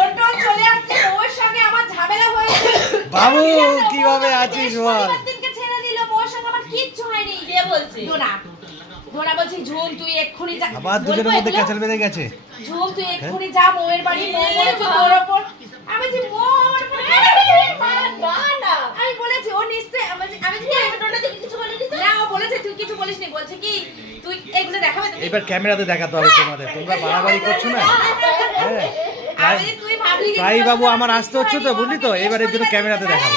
ওটা চলে আসছে ওর সঙ্গে আমার ঝামেলা হয়েছে। বাবু কিভাবে আছিস বল? দিনকে ছেড়ে দিল, ওর সঙ্গে আমার কিচ্ছু হয়নি। কে বলছে? ডোনা বলছি ঝুম তুই এক্ষুনি যা। আবার দুজনের মধ্যে ক্যাচাল বেঁধে গেছে। ঝুম তুই এক্ষুনি যা মোয়ের বাড়ি, মো বলেছে তোর উপর। আমি বলছি মোর না, আমি বলেছি ও নিশ্চয় আমি ডোনা থেকে কিছু বলিনি তো। না ও বলেছে তুই কিছু বলিসনি, বলছে কি তুই এগুলো দেখাবে। এবার ক্যামেরাতে দেখাতে হবে তোমাদের, তোমরা বাড়াবাড়ি করছো না। হ্যাঁ তুই ভাবলি তাই বাবু আমার আসতে হচ্ছে তো, বুঝলি তো, এবারের জন্য ক্যামেরাতে দেখাবো।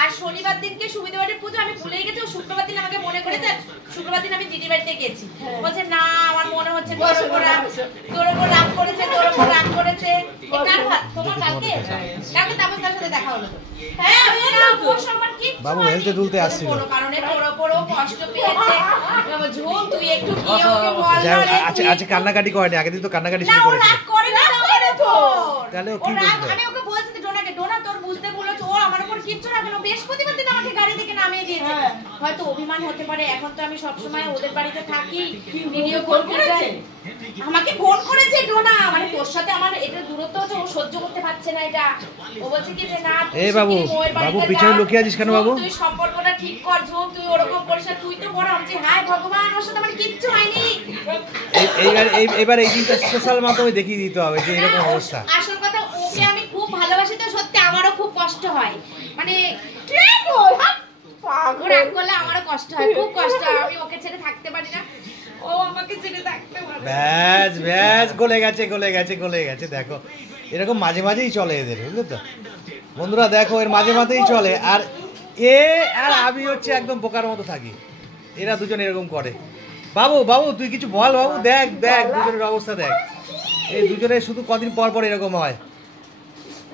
আর শনিবার দিনকে সুবিধা বাড়ির পুজো আমি ভুলেই গেছি, ও শুক্রবার দিন আমাকে মনে করেছে। শুক্রবার দিন আমি দিদি বাড়িতে গেছি, বলছে না আমার মনে হচ্ছে তোর উপর রাগ করেছে, তোর উপর রাগ করেছে। কার ভাত তোমার? কালকে তাপসদার সাথে দেখা হলো। হ্যাঁ আমি না ওর সম্মান কি বাবু হেলতে দুলতে আসছিল, কোনো কারণে তোর উপরও কষ্ট পেয়েছে। ঝুম তুই একটু গিয়ে ওকে বল না। আচ্ছা কান্নাকাটি করেনি, আগের দিন তো কান্নাকাটি শুরু করেছে। রাগ করে না আমারে তো, তাহলে ও কি বলবে? আমি ওকে বলছি ডোনাকে, ডোনা তোর বুঝতে বলেছে ও আমার উপর কিচ্ছু না, কেন বৃহস্পতিবার দিন আমাকে গাড়ি থেকে নামিয়ে দিয়েছে। হয়তো অভিমান হতে পারে, এখন তো আমি সব সময় ওদের বাড়িতে থাকি, ভিডিও কল করেছে, আমাকে ফোন করেছে ডোনা। মানে তোর সাথে আমার এটা দূরত্ব হচ্ছে, ও সহ্য করতে পারছে না এটা। ও বলছে কি যে না এই বাবু পিছনে লুকিয়ে আছিস কেন বাবু? তুই সম্পর্কটা ঠিক কর ঝুম, তুই ওরকম করিস না। তুই তো বড় যে হায় ভগবান ওর সাথে আমার কিচ্ছু হয়নি। এবার এই দিনটা স্পেশাল মাধ্যমে দেখিয়ে দিতে হবে যে এরকম অবস্থা। আসল কথা ওকে আমি খুব ভালোবাসি তো সত্যি আমারও খুব কষ্ট হয়, মানে রাগ করলে আমারও কষ্ট হয়, খুব কষ্ট হয়। আমি ওকে ছেড়ে থাকতে পারি না, ও আমাকে ছেড়ে থাকতে পারে। ব্যাস গলে গেছে। দেখো এরকম মাঝে মাঝেই চলে এদের, বুঝলে তো বন্ধুরা, দেখো এর মাঝে মাঝেই চলে। আর আমি হচ্ছে একদম বোকার মতো থাকি, এরা দুজন এরকম করে। বাবু তুই কিছু বল বাবু, দেখ দুজনের অবস্থা দেখ, এই দুজনে শুধু কদিন পর পর এরকম হয়।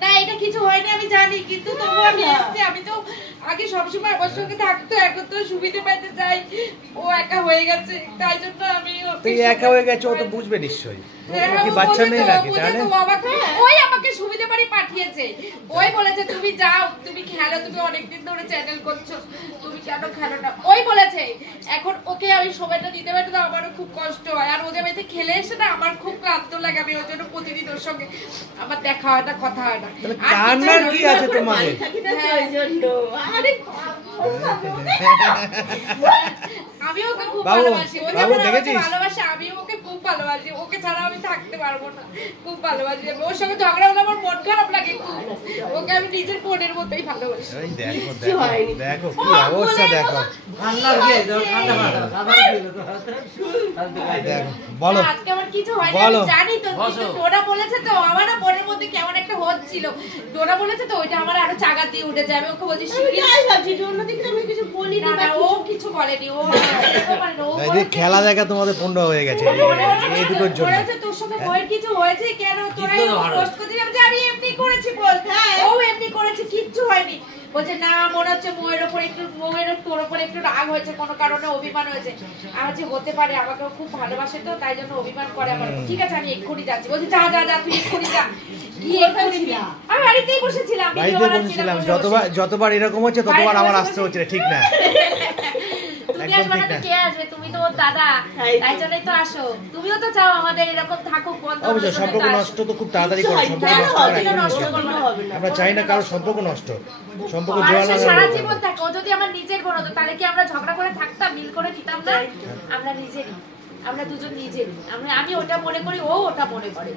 না এটা কিছু হয়নি আমি জানি, কিন্তু তবু আমি এসেছি। আমি তো আগে সবসময় আমার সঙ্গে থাকতো, এখন তো সুবিধা পাইতে চাই, ও একা হয়ে গেছে, তাই জন্য আমি তুই একা হয়ে গেছে, ও তো বুঝবে নিশ্চয়ই। কি বাচ্চা নেই নাকি? তাহলে ওই আমাকে সুবিধা বাড়ি পাঠিয়েছে, ওই বলেছে তুমি যাও, তুমি খেলো, তুমি অনেকদিন ধরে চ্যানেল করছো, তুমি কেন খেলো না, ওই বলেছে। এখন ওকে আমি সময়টা দিতে পারি তো আমারও খুব কষ্ট হয়। আর ও যে বাড়িতে খেলে এসে না আমার খুব ক্লান্ত লাগে, আমি ওই জন্য প্রতিদিন ওর সঙ্গে আমার দেখা হয় না, কথা হয় না। কান্নার কি আছে তোমাদের? আমি ওকে খুব ভালোবাসি, ও যেমন আমাকে দেখেছিস? ভালোবাসে আমি ওকে খুব ভালোবাসি, ওকে ছাড়া আমি থাকতে পারবো না, খুব ভালোবাসি। ওর সঙ্গে ঝগড়া হলে আমার মন খারাপ লাগে খুব, ওকে আমি নিজের বোনের মতোই ভালোবাসি। দেখো কি অবস্থা, দেখো বলো। আজকে আমার কিছু হয়নি আমি জানি তো, কিন্তু ডোনা বলেছে তো আমার না বোনের মধ্যে কেমন একটা হচ্ছিল। ডোনা বলেছে তো ওইটা আমার আরো চাগা দিয়ে উঠেছে। আমি ওকে বলছি ও কিছু বলেনি, ও খেলা দেখা তোমাদের পণ্ড হয়ে গেছে এই দুটোর জন্য। তোর সাথে বইয়ের কিছু হয়েছে কেন তোরা পোস্ট করছিস? আমি এমনি করেছি পোস্ট, ও এমনি করেছে, কিচ্ছু হয়নি। বলছে না মনে হচ্ছে মোয়ের তোর উপর একটু রাগ হয়েছে, কোনো কারণে অভিমান হয়েছে। আমার যে হতে পারে, আমাকে খুব ভালোবাসে তো তাই জন্য অভিমান করে আমার। ঠিক আছে আমি এক্ষুনি যাচ্ছি। বলছে যা তুই এক্ষুনি যা। আমি বাড়িতেই বসেছিলাম, যতবার এরকম হচ্ছে ততবার আমার আসতে হচ্ছে ঠিক না। তুমি আসবে না তো কে আসবে? তুমি তো ওর দাদা, তাই জন্যই তো আসো। তুমিও তো চাও আমাদের এরকম থাকুক বন্ধু। অবশ্যই সম্পর্ক নষ্ট তো খুব তাড়াতাড়ি করে, আমরা চাই না কারো সম্পর্ক নষ্ট, সম্পর্ক জোড়া সারা জীবন থাকে। ও যদি আমার নিজের বোন হতো তাহলে কি আমরা ঝগড়া করে থাকতাম, মিল করে দিতাম না? আমরা দুজন নিজেরই, আমি ওটা মনে করি, ও ওটা মনে করে।